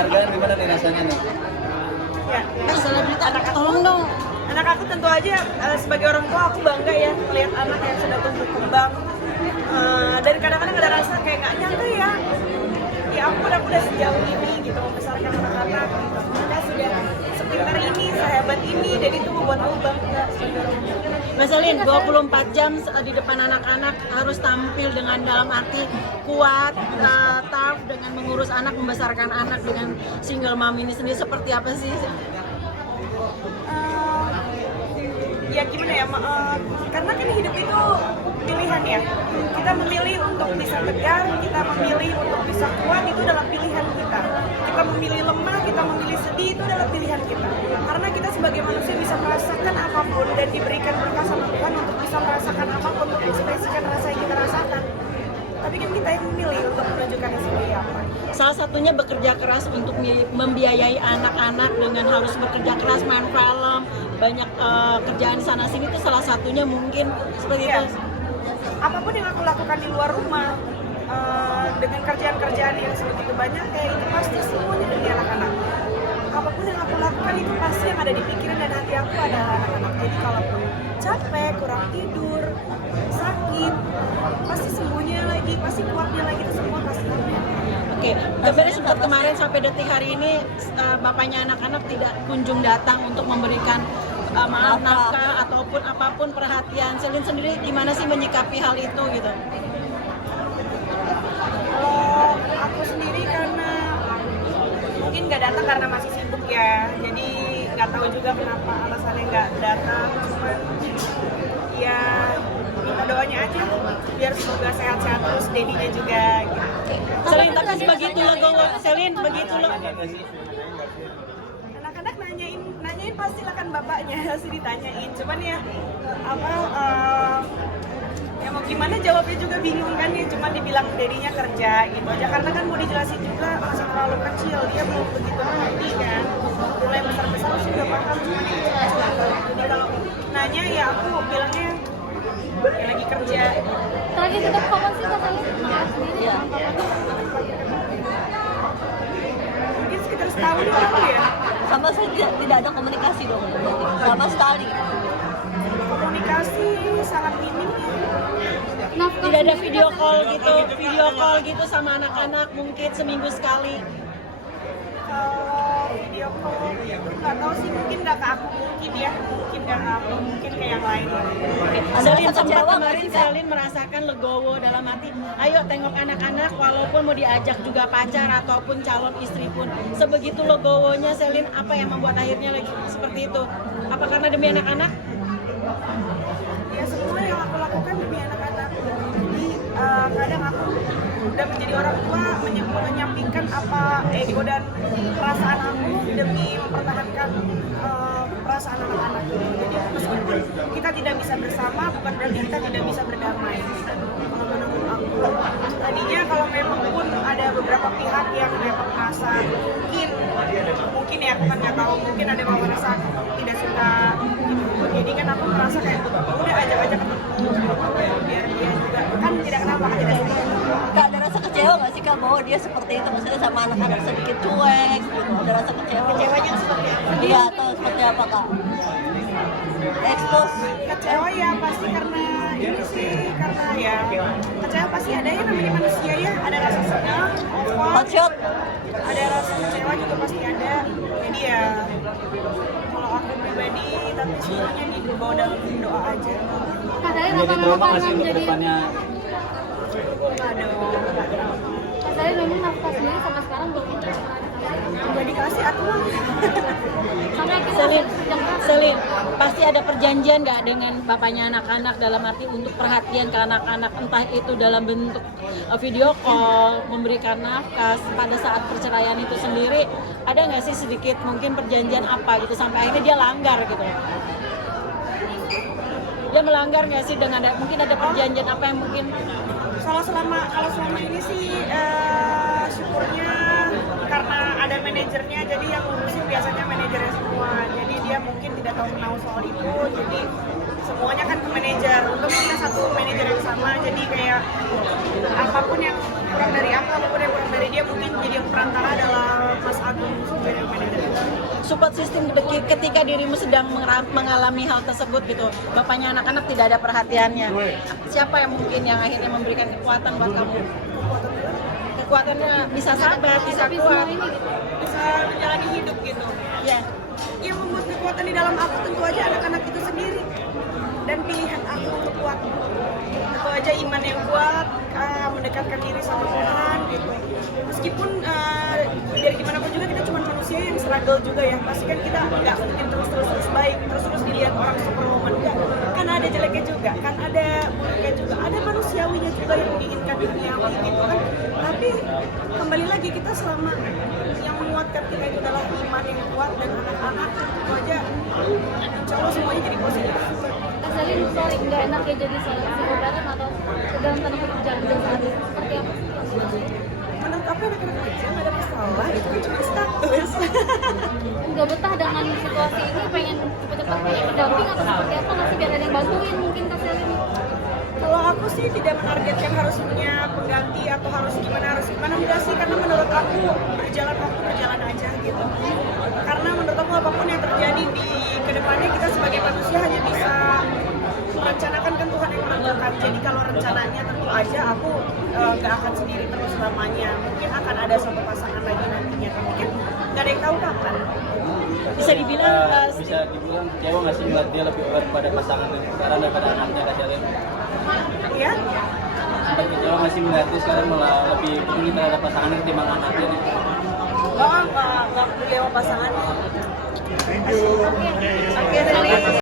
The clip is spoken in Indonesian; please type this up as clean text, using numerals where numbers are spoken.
penghargaan gimana nih rasanya nih? Ya, Selebriti anak aku, tolong dong. anak aku tentu aja sebagai orang tua aku bangga ya melihat anak yang sudah tumbuh kembang. Dan kadang-kadang ada rasa kayak nggak nyangka ya ampun aku udah sejauh ini gitu membesarkan anak-anak gitu. Mereka sudah sepintar ini, sehebat ini, dan itu membuat aku bangga sebagai orang tua. Mbak Selin, 24 jam di depan anak-anak harus tampil dengan dalam arti kuat, tough dengan mengurus anak, membesarkan anak dengan single mom ini sendiri seperti apa sih? Ya gimana ya, karena kan hidup itu pilihan ya. Kita memilih untuk bisa tegar, kita memilih untuk bisa kuat, itu adalah pilihan kita. Kita memilih lemah, kita memilih sedih, itu adalah pilihan kita. Karena kita sebagai manusia bisa merasakan apapun dan diberikan berkah sama Tuhan untuk bisa merasakan apapun, untuk ekspresikan rasa yang kita rasakan. Tapi kan kita yang memilih untuk menunjukkan seperti apa. Salah satunya bekerja keras untuk membiayai anak-anak dengan harus bekerja keras, main film, banyak kerjaan sana sini itu salah satunya mungkin seperti Ya. itu. Apapun yang aku lakukan di luar rumah dengan kerjaan-kerjaan yang sebegitu banyak, kayak itu pasti semuanya demi anak-anak. Apapun yang aku lakukan itu pasti yang ada di pikiran dan hati aku adalah anak-anak. Jadi kalaupun capek, kurang tidur, sakit, pasti sembuhnya lagi, pasti kuatnya lagi, itu semua pasti demi anak-anak. Oke, sebenarnya sempat kemarin sampai detik hari ini bapaknya anak-anak tidak kunjung datang untuk memberikan maaf nafkah ataupun apapun perhatian. Selin sendiri gimana sih menyikapi hal itu gitu? Kalau aku sendiri karena mungkin nggak datang karena masih sibuk ya, jadi nggak tahu juga kenapa alasannya nggak datang. Cuman ya minta doanya aja biar semoga sehat-sehat terus, dedinya juga gitu. Selin, tapi begitu legowo, Selin begitu lo. Anak-anak nanyain pasti lah kan bapaknya, pasti ditanyain. Cuman ya apa ya mau gimana jawabnya juga bingung kan ya, cuma dibilang dedinya kerja gitu aja, karena kan mau dijelasin juga masih terlalu kecil, dia belum begitu mengerti kan. Mulai besar-besar sudah paham, cuma ini kecil-kecil. Jadi kalau nanya ya aku bilangnya ya lagi kerja. Terakhir kita kapan sih katanya sendiri? Iya. Mungkin sekitar setahun yang lalu ya. Sama saya tidak ada komunikasi dong, sama sekali. Komunikasi sangat minim ya. Nafkah Tidak ada sendiri video katanya. call gitu sama anak-anak mungkin seminggu sekali. Kalau video call itu nggak tahu sih, mungkin nggak ke aku, mungkin ya, mungkin nggak ke aku, mungkin ke yang lain. Selin rasa sempat kecewa nggak kemarin sih, Kak? Selin merasakan legowo dalam hati, ayo tengok anak-anak walaupun mau diajak juga pacar ataupun calon istri pun. Sebegitu legowonya Selin, apa yang membuat akhirnya lagi seperti itu? Apa karena demi anak-anak? Ya semua yang aku lakukan demi anak-anak. Jadi kadang aku udah menjadi orang tua menyampingkan apa ego dan perasaan aku demi mempertahankan perasaan anak-anak. Jadi meskipun kita tidak bisa bersama, bukan berarti kita tidak bisa berdamai. Menurut aku, tadinya kalau memang pun ada beberapa pihak yang memang merasa mungkin ya aku kan nggak tahu, mungkin ada yang merasa tidak suka gitu. Jadi kan aku merasa kayak udah ajak-ajak ketemu biar dia juga kan tidak kenapa kan tidak suka. Kak, ada rasa kecewa nggak sih Kak bahwa dia seperti itu, maksudnya sama anak-anak sedikit cuek gitu, ada rasa kecewa? Kecewanya seperti apa? Iya, atau seperti apa Kak? Expose. Kecewa ya pasti karena ini sih, karena ya kecewa pasti ada ya, namanya manusia ya, ada rasa senang, Hotshot. ada rasa kecewa juga pasti ada. Jadi ya kalau aku pribadi, tapi semuanya dibawa dalam doa aja. Katanya Jadi trauma lama-lama nggak sih untuk menjadi depannya? Aduh, katanya memang nafkah sendiri sampai sekarang belum nggak dikasih atuh. sampai akhirnya Selin, kerja keras. Selin, pasti ada perjanjian nggak dengan bapaknya anak-anak dalam arti untuk perhatian ke anak-anak, entah itu dalam bentuk video call, memberikan nafkah pada saat perceraian itu sendiri, ada nggak sih sedikit mungkin perjanjian apa gitu sampai akhirnya dia langgar gitu? Dia melanggar nggak sih dengan mungkin ada perjanjian apa yang mungkin? Kalau selama ini sih syukurnya karena ada manajernya, jadi yang ngurusin biasanya manajernya semua. Jadi dia mungkin tidak tahu menahu soal itu, jadi semuanya kan ke manajer. Untuk kita satu manajer yang sama, jadi kayak apapun yang kurang dari aku, apapun yang kurang dari dia, mungkin jadi yang perantara adalah Mas Agus support system ketika dirimu sedang mengalami hal tersebut gitu. Bapaknya anak-anak tidak ada perhatiannya. Siapa yang mungkin yang akhirnya memberikan kekuatan buat kamu? Kekuatannya bisa sabar, bisa Tapi kuat. semua ini gitu. Bisa menjalani hidup gitu. Ya. Yang membuat kekuatan di dalam aku tentu aja anak-anak itu sendiri dan pilihan aku untuk kuat. Tentu aja iman yang kuat, mendekatkan diri sama Tuhan gitu. Meskipun dari gimana pun juga kita cuma manusia yang struggle juga ya. Pasti kan kita nggak mungkin terus baik, terus dilihat orang superwoman enggak. Kan ada jeleknya juga, kan ada buruknya juga, ada manusiawinya juga yang menginginkan duniawi gitu kan. Tapi kembali lagi kita selama yang menguatkan kita itu adalah iman yang kuat dan anak-anak itu aja insya Allah semuanya jadi positif. Kak Selin, sorry, nggak enak ya jadi seorang psikoparan atau dalam tanda kutip janda saat itu seperti apa? Menurut aku anak-anak aja nggak ada masalah, itu kan cuma status. Nggak betah dengan situasi ini, pengen cepet-cepet punya pendamping atau seperti apa nggak sih biar ada yang bantuin mungkin Kak Selin? Kalau aku sih tidak menargetkan harus punya pengganti atau harus gimana enggak sih, karena menurut aku berjalan waktu berjalan aja gitu. Karena menurut aku apapun yang terjadi di kedepannya kita sebagai manusia hanya bisa merencanakan kan Tuhan yang menentukan. Jadi kalau rencananya tentu aja aku nggak akan sendiri terus selamanya. Mungkin akan ada suatu pasangan lagi nantinya, tapi kan nggak ada yang tahu kapan. Bisa dibilang bisa dibilang kecewa nggak sih ngeliat dia lebih aware pada pasangan sekarang daripada anaknya Kak Selin? Ya, Sempat kecewa nggak sih melihat dia sekarang malah lebih peduli terhadap pasangannya ketimbang anaknya nih? nggak peduli sama pasangannya. Oke,